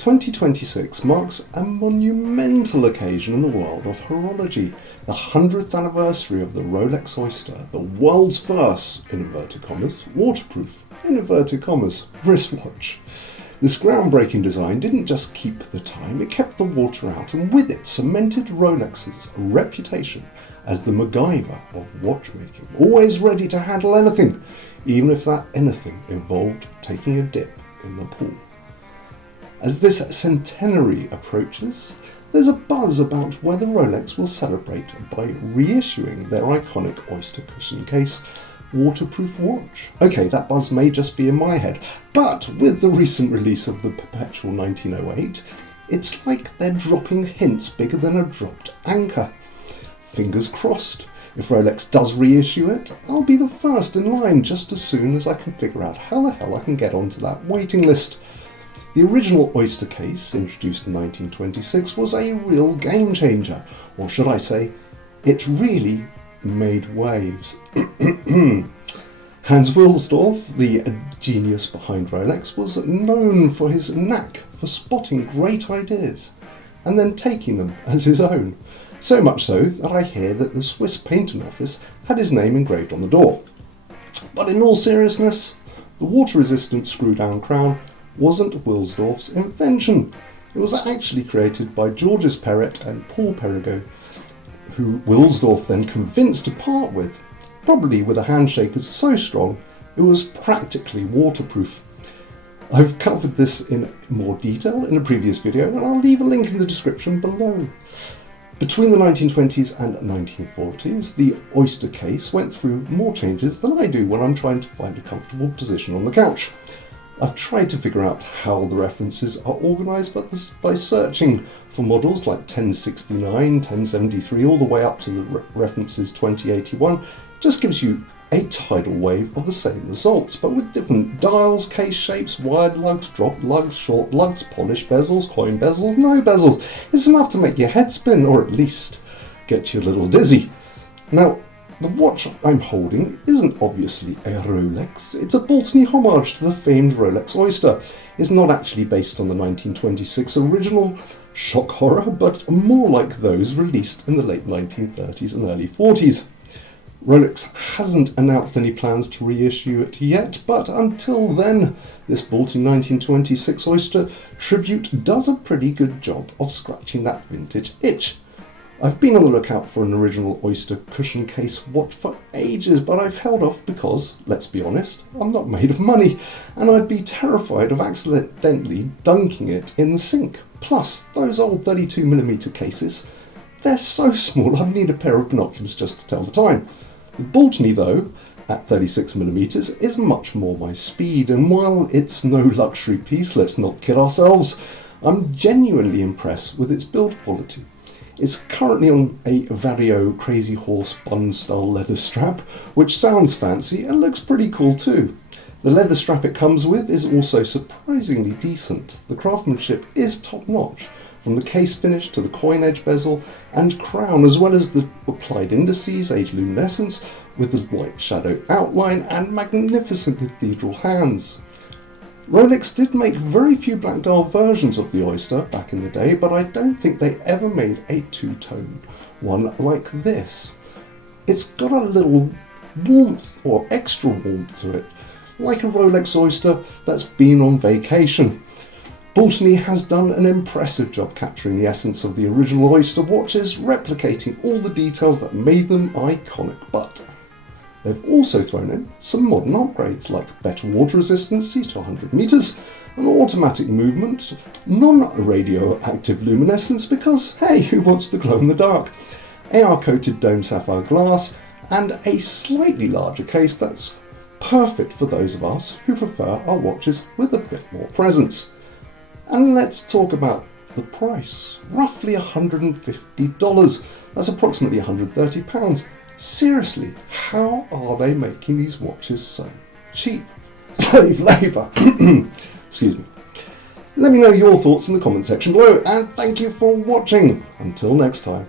2026 marks a monumental occasion in the world of horology, the 100th anniversary of the Rolex Oyster, the world's first, in inverted commas, waterproof, in inverted commas, wristwatch. This groundbreaking design didn't just keep the time, it kept the water out, and with it cemented Rolex's reputation as the MacGyver of watchmaking, always ready to handle anything, even if that anything involved taking a dip in the pool. As this centenary approaches, there's a buzz about whether Rolex will celebrate by reissuing their iconic Oyster cushion case waterproof watch. Okay, that buzz may just be in my head, but with the recent release of the Perpetual 1908, it's like they're dropping hints bigger than a dropped anchor. Fingers crossed. If Rolex does reissue it, I'll be the first in line just as soon as I can figure out how the hell I can get onto that waiting list. The original Oyster case, introduced in 1926, was a real game changer, or should I say, it really made waves. Hans Wilsdorf, the genius behind Rolex, was known for his knack for spotting great ideas and then taking them as his own. So much so that I hear that the Swiss patent office had his name engraved on the door. But in all seriousness, the water-resistant screw-down crown wasn't Wilsdorf's invention. It was actually created by Georges Perret and Paul Perregaux, who Wilsdorf then convinced to part with, probably with a handshake so strong it was practically waterproof. I've covered this in more detail in a previous video, and I'll leave a link in the description below. Between the 1920s and 1940s, the Oyster case went through more changes than I do when I'm trying to find a comfortable position on the couch. I've tried to figure out how the references are organised, but by searching for models like 1069, 1073, all the way up to the references 2081, just gives you a tidal wave of the same results, but with different dials, case shapes, wide lugs, drop lugs, short lugs, polished bezels, coin bezels, no bezels. It's enough to make your head spin, or at least get you a little dizzy. Now, the watch I'm holding isn't obviously a Rolex. It's a Baltany homage to the famed Rolex Oyster. It's not actually based on the 1926 original, shock horror, but more like those released in the late 1930s and early 40s. Rolex hasn't announced any plans to reissue it yet, but until then, this Baltany 1926 Oyster tribute does a pretty good job of scratching that vintage itch. I've been on the lookout for an original Oyster cushion case watch for ages, but I've held off because, let's be honest, I'm not made of money, and I'd be terrified of accidentally dunking it in the sink. Plus, those old 32mm cases, they're so small I'd need a pair of binoculars just to tell the time. The Baltany, though, at 36mm, is much more my speed, and while it's no luxury piece, let's not kid ourselves, I'm genuinely impressed with its build quality. It's currently on a Vario Crazy Horse bun style leather strap, which sounds fancy and looks pretty cool too. The leather strap it comes with is also surprisingly decent. The craftsmanship is top notch, from the case finish to the coin edge bezel and crown, as well as the applied indices, age luminescence with the white shadow outline and magnificent cathedral hands. Rolex did make very few black dial versions of the Oyster back in the day, but I don't think they ever made a two-tone one like this. It's got a little warmth, or extra warmth to it, like a Rolex Oyster that's been on vacation. Baltany has done an impressive job capturing the essence of the original Oyster watches, replicating all the details that made them iconic, but they've also thrown in some modern upgrades like better water resistance to 100 meters, an automatic movement, non-radioactive luminescence because, hey, who wants to glow in the dark, AR-coated dome sapphire glass, and a slightly larger case that's perfect for those of us who prefer our watches with a bit more presence. And let's talk about the price. Roughly $150. That's approximately £130. Seriously, how are they making these watches so cheap? Slave labour. Excuse me. Let me know your thoughts in the comment section below, and thank you for watching. Until next time.